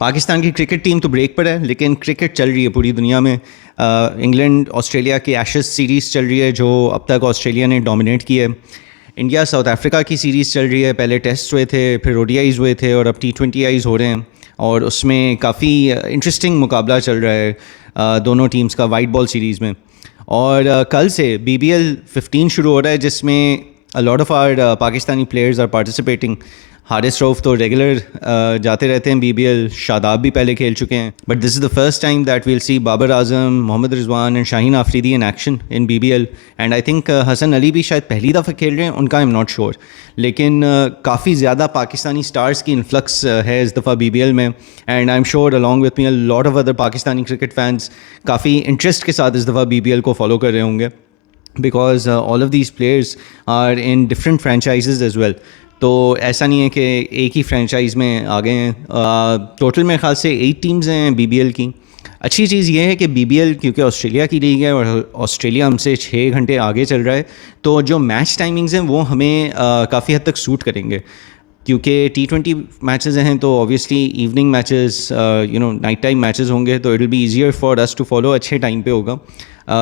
पाकिस्तान की cricket team तो break पर है, लेकिन क्रिकेट चल रही है पूरी दुनिया में। इंग्लैंड ऑस्ट्रेलिया की एशेज़ सीरीज़ चल रही है जो अब तक ऑस्ट्रेलिया ने डोमिनेट की है। इंडिया साउथ अफ्रीका की सीरीज़ चल रही है, पहले टेस्ट हुए थे, फिर ओडीआईज़ हुए थे और अब T20Is हो रहे हैं। और उसमें काफ़ी इंटरेस्टिंग मुकाबला चल रहा है दोनों टीम्स का वाइट बॉल सीरीज़ में। और कल से BBL 15 शुरू हो रहा है, जिसमें a lot of our Pakistani players are participating. Haris Rauf तो रेगुलर जाते रहते हैं BBL, शादाब भी पहले खेल चुके हैं, but this is the first time that we'll see Babar Azam, Mohammad Rizwan and Shaheen Afridi in action in BBL। And I think Hasan Ali भी शायद पहली दफ़ा खेल रहे हैं, उनका आई एम नॉट श्योर। लेकिन काफ़ी ज़्यादा पाकिस्तानी स्टार्स की इन्फ्लक्स है इस दफ़ा BBL में। And I am sure along with me a lot of other Pakistani cricket fans काफ़ी इंटरेस्ट के साथ इस दफ़ा BBL को फॉलो कर रहे होंगे, because all of these players are in different franchises as well. तो ऐसा नहीं है कि एक ही फ्रेंचाइज में आ गए हैं। टोटल मेरे ख्याल से 8 टीम्स हैं BBL की। अच्छी चीज़ ये है कि BBL क्योंकि ऑस्ट्रेलिया की लीग है और ऑस्ट्रेलिया हमसे 6 घंटे आगे चल रहा है, तो जो मैच टाइमिंग्स हैं वो हमें काफ़ी हद तक सूट करेंगे। क्योंकि T20 मैचेस हैं तो obviously evening matches, night time matches होंगे, तो it will be easier for us to follow, अच्छे टाइम पे होगा।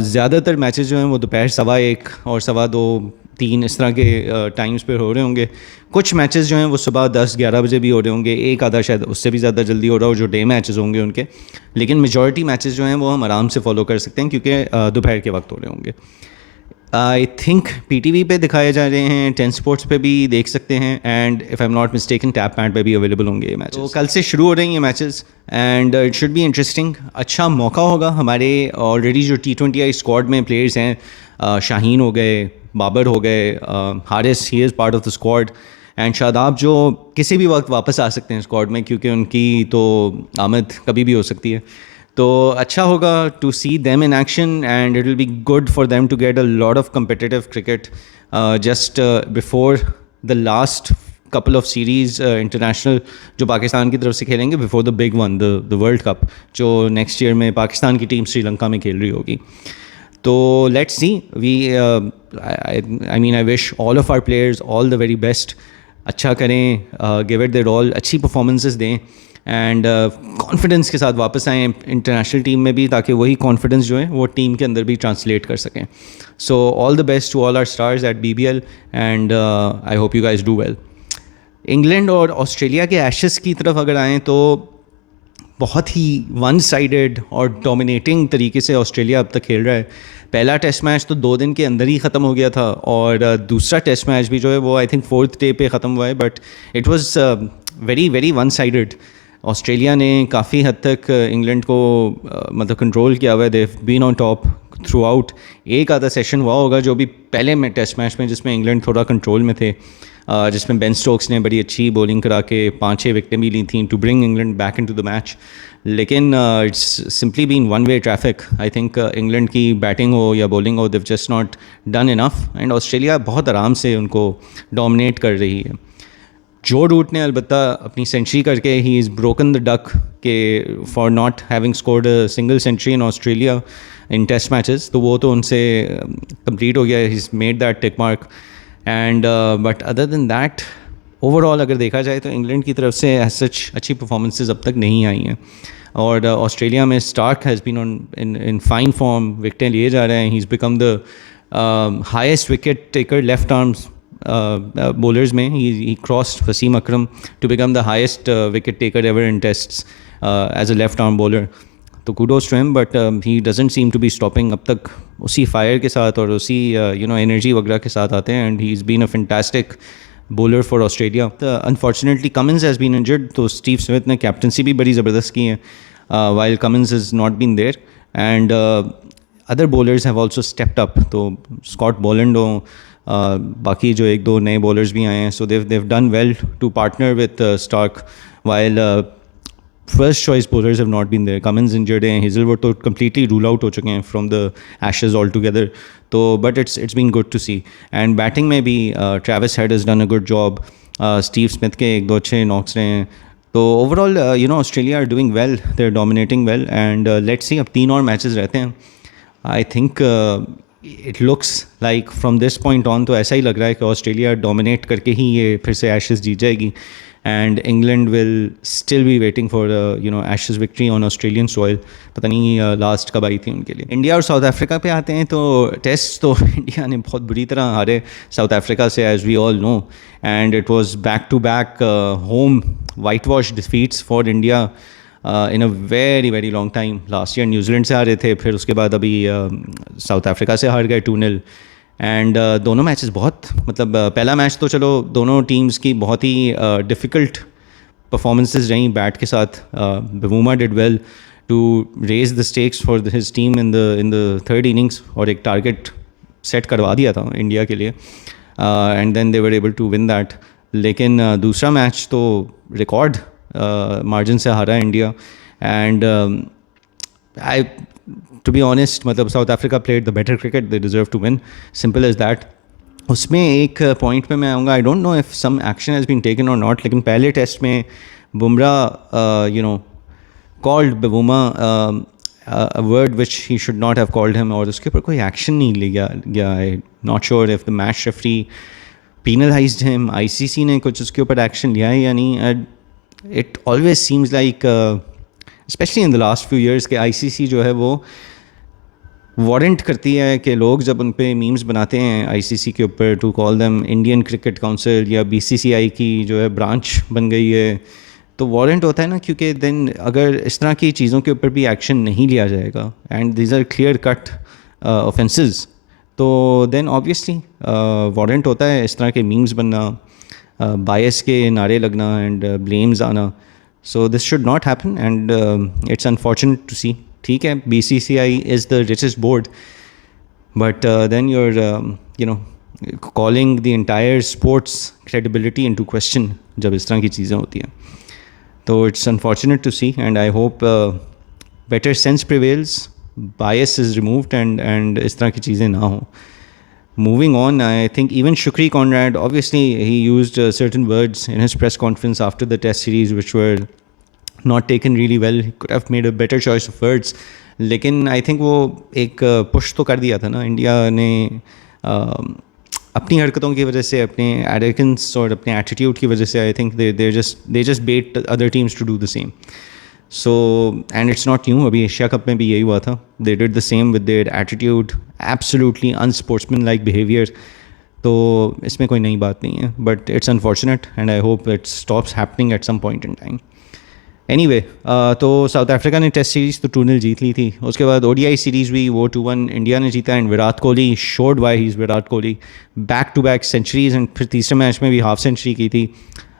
ज़्यादातर मैचेस जो हैं वो दोपहर 1:15 और 2:15, 3 इस तरह के टाइम्स पे हो रहे होंगे। कुछ मैचेस जो हैं वो सुबह 10-11 बजे भी हो रहे होंगे, एक आधा शायद उससे भी ज़्यादा जल्दी हो रहा हो जो डे मैचेस होंगे उनके। लेकिन मेजॉरिटी मैचेस जो हैं वो हम आराम से फॉलो कर सकते हैं क्योंकि दोपहर के वक्त हो रहे होंगे। आई थिंक PTV पे दिखाए जा रहे हैं, 10 स्पोर्ट्स पे भी देख सकते हैं, and if I am not mistaken Tapmad पे भी अवेलेबल होंगे ये मैचेस। तो कल से शुरू हो रही हैं matches and it should be interesting. अच्छा मौका होगा हमारे ऑलरेडी जो T20I स्क्वाड में प्लेयर्स हैं, शाहीन हो गए, बाबर हो गए, Haris he is part of the squad, and Shadab जो किसी भी वक्त वापस आ सकते हैं स्क्वाड में क्योंकि उनकी तो आमद कभी भी हो सकती है। तो अच्छा होगा to see them in action and it will be good for them to get a lot of competitive cricket just before the last couple of series international जो पाकिस्तान की तरफ से खेलेंगे before the big one, the world cup, जो next year में पाकिस्तान की team Sri Lanka में खेल रही होगी। तो let's see, we I mean I wish all of our players all the very best. अच्छा करें, गिव इट देयर ऑल, अच्छी परफॉर्मेंसेस दें एंड कॉन्फिडेंस के साथ वापस आएँ इंटरनेशनल टीम में भी, ताकि वही कॉन्फिडेंस जो है वो टीम के अंदर भी ट्रांसलेट कर सकें। So all the best to all our stars at BBL and I hope you guys do well. England और ऑस्ट्रेलिया के एशेज़ की तरफ अगर आएँ तो बहुत ही वन साइडेड और डोमिनेटिंग तरीके से ऑस्ट्रेलिया अब तक खेल रहा है। पहला टेस्ट मैच तो 2 दिन के अंदर ही ख़त्म हो गया था और दूसरा टेस्ट मैच भी जो है वो आई थिंक 4th डे पे ख़त्म हुआ है, but it was very very one sided. Australia ने काफ़ी हद तक इंग्लैंड को मतलब कंट्रोल किया हुआ है। They been on top throughout. एक आधा सेशन हुआ होगा जो भी पहले में टेस्ट मैच में जिसमें इंग्लैंड थोड़ा कंट्रोल में थे, जिसमें बेन स्टोक्स ने बड़ी अच्छी बॉलिंग करा के 5-6 विकेटें भी ली थी to bring England back into the match. लेकिन it's simply been one way traffic. I think England की बैटिंग हो या बॉलिंग हो, they've just not done enough and Australia बहुत आराम से उनको डोमिनेट कर रही है। जो रूट ने अलबत्ता अपनी सेंचुरी करके he is broken the duck के for not having scored a single century in Australia in test matches, तो वो तो उनसे कंप्लीट हो गया, he is made that tick mark. And but other than that overall अगर देखा जाए तो इंग्लैंड की तरफ से एज सच अच्छी परफॉर्मेंसेज अब तक नहीं आई हैं। और ऑस्ट्रेलिया में Starc has been on in fine form, विकेटें लिए जा रहे हैं, he is become the highest wicket taker left arms bowlers में। he crossed Wasim Akram to become the highest wicket taker ever in tests as a left arm bowler. तो kudos to him, but he doesn't seem to be stopping। अब तक उसी fire के साथ और उसी energy वगैरह के साथ आते हैं, and he's been a fantastic bowler for Australia. Unfortunately Cummins has been injured, तो Steve Smith ने कैप्टनसी भी बड़ी ज़बरदस्त की है while Cummins has not been there, and other bowlers have also stepped up। तो Scott Boland हो, बाकी जो 1-2 नए बॉलर्स भी आए हैं, so they've done well to partner with Starc while first choice bowlers have not been there. Cummins injured हैं, Hazlewood तो कम्प्लीटली रूल आउट हो चुके हैं from the Ashes altogether. तो but it's been good to see. And batting में भी Travis Head has done a good job, Steve Smith के 1-2 अच्छे नॉक्स रहे हैं। तो overall Australia are doing well, they are dominating well, and let's see अब 3 और मैचेस रहते हैं। I think it looks like from this point on तो ऐसा ही लग रहा है कि ऑस्ट्रेलिया डोमिनेट करके ही ये फिर से एशेज़ जीत जाएगी। and England will still be waiting for Ashes victory on Australian soil. पता नहीं लास्ट कब आई थी उनके लिए. इंडिया और साउथ अफ्रीका पे आते हैं तो टेस्ट तो इंडिया ने बहुत बुरी तरह हारे साउथ अफ्रीका से, as we all know, and it was back to back home whitewash defeats for India in a very very long time. Last year New Zealand से हारे थे, फिर उसके बाद अभी साउथ अफ्रीका से हार गए 2-0. एंड दोनों मैचेस बहुत मतलब पहला मैच तो चलो दोनों टीम्स की बहुत ही डिफ़िकल्ट परफॉर्मेंसेस रहीं बैट के साथ. Bavuma did well to raise the stakes for his team in the third innings, और एक टारगेट सेट करवा दिया था इंडिया के लिए, and then they were able to win that. लेकिन दूसरा मैच तो रिकॉर्ड मार्जिन से हारा India. And I to be honest, मतलब South Africa played the better cricket, they deserve to win, simple as that. उसमें एक पॉइंट पे मैं आऊँगा, I don't know if some action has been taken और not, लेकिन पहले टेस्ट में Bumrah called Bavuma a word which he should not have called him, और उसके ऊपर कोई एक्शन नहीं लिया गया. I not sure if the match referee penalized him, ICC ने कुछ उसके ऊपर एक्शन लिया है या नहीं. It always seems like specially in the last few years के ICC जो है वो वारंट करती है कि लोग जब उन पे मीम्स बनाते हैं ICC के ऊपर, to call them Indian cricket council या BCCI की जो है ब्रांच बन गई है, तो वारंट होता है ना, क्योंकि देन अगर इस तरह की चीज़ों के ऊपर भी एक्शन नहीं लिया जाएगा and these are clear cut offences, तो देन ऑब्वियसली वारंट होता है इस तरह के मीम्स बनना, बायस के नारे लगना एंड ब्लेम्स आना. So this should not happen and it's unfortunate to see. ठीक है, BCCI is the richest board, but then you're calling the entire sports credibility into question जब इस तरह की चीज़ें होती हैं. तो it's unfortunate to see, and I hope better sense prevails, bias is removed, and इस तरह की चीज़ें ना हो. Moving on, I think even Shukri Conrad, obviously he used certain words in his press conference after the test series which were not taken really well. He could have made a better choice of words. लेकिन I think वो एक push तो कर दिया था ना India ने अपनी हरकतों की वजह से, अपने एरोगेंस और अपने एटीट्यूड की वजह से. I think they just bait other teams to do the same. So and it's not new, अभी एशिया कप में भी यही हुआ था. They did the same with their attitude, absolutely unsportsman like behaviour. तो इसमें कोई नई बात नहीं है, but it's unfortunate and I hope it stops happening at some point in time. Anyway, तो साउथ अफ्रीका ने टेस्ट सीरीज़ तो 2-0 जीत ली थी. उसके बाद ODI सीरीज़ भी वो 2-1 इंडिया ने जीता. And Virat Kohli showed why he is Virat Kohli, back to back centuries, and फिर तीसरे मैच में भी हाफ सेंचुरी की थी.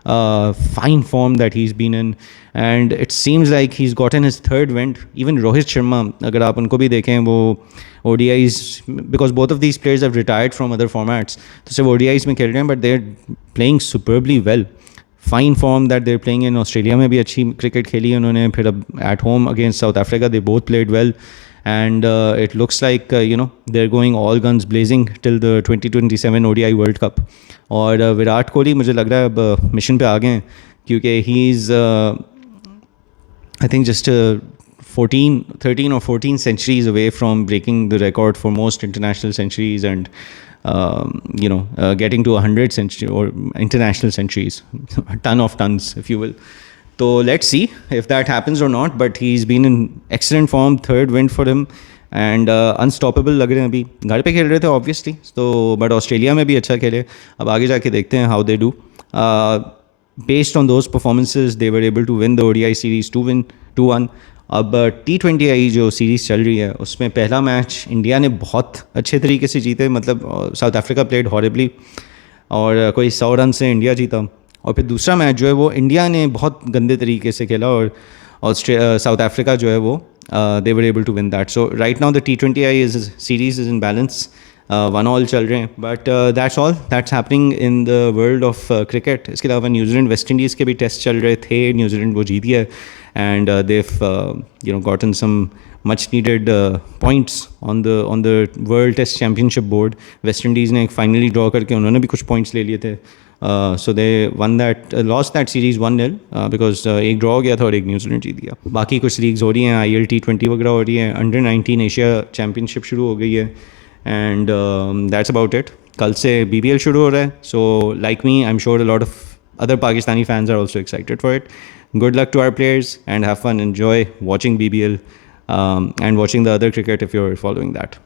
Fine form that he is been in, and it seems like he is gotten his third wind. Even Rohit Sharma, अगर आप उनको भी देखें, वो ODIs, because both of these players have retired from other formats, तो सिर्फ ODIs में खेल रहे हैं, but they are playing superbly well. Fine form that they're playing in. Australia में भी अच्छी क्रिकेट खेली है उन्होंने, फिर अब at home against South Africa they both played well, and it looks like they are going all guns blazing till the 2027 ODI world cup. और विराट कोहली मुझे लग रहा है अब मिशन पे आ गए हैं, क्योंकि he is I think just 13 or 14 centuries away from breaking the record for most international centuries, and getting to 100 century or international centuries, a ton of tons, if you will. So let's see if that happens or not, but he's been in excellent form, third win for him, and unstoppable लग रहे हैं. अभी घर पे खेल रहे थे obviously, so but Australia में भी अच्छा खेले. अब आगे जाके देखते हैं how they do. Based on those performances, they were able to win the ODI series 2-1. अब T20I जो सीरीज़ चल रही है, उसमें पहला मैच इंडिया ने बहुत अच्छे तरीके से जीते, मतलब साउथ अफ्रीका प्लेड हॉरेबली, और कोई 100 रन से इंडिया जीता. और फिर दूसरा मैच जो है वो इंडिया ने बहुत गंदे तरीके से खेला, और साउथ अफ्रीका जो है वो they were able to win that. So right now the T20I series is in balance, 1-1 चल रहे हैं, but that's all that's happening in the world of cricket. इसके अलावा न्यूजीलैंड वेस्ट इंडीज़ के भी टेस्ट चल रहे थे. न्यूजीलैंड वो जीती है, and they've gotten some much needed points on the World Test Championship board. West Indies ने finally draw करके उन्होंने भी कुछ points ले लिए थे. So they lost that series 1-0 because एक draw हो गया था और एक न्यूजीलैंड जीत गया. बाकी कुछ लीग्स हो रही हैं, IL T20 वगैरह हो रही है, Under 19 एशिया चैम्पियनशिप शुरू हो गई है, and that's about it. कल से BBL शुरू हो रहा है. So like me, I'm sure a lot of other Pakistani fans are also excited for it. Good luck to our players and have fun. Enjoy watching BBL and watching the other cricket if you're following that.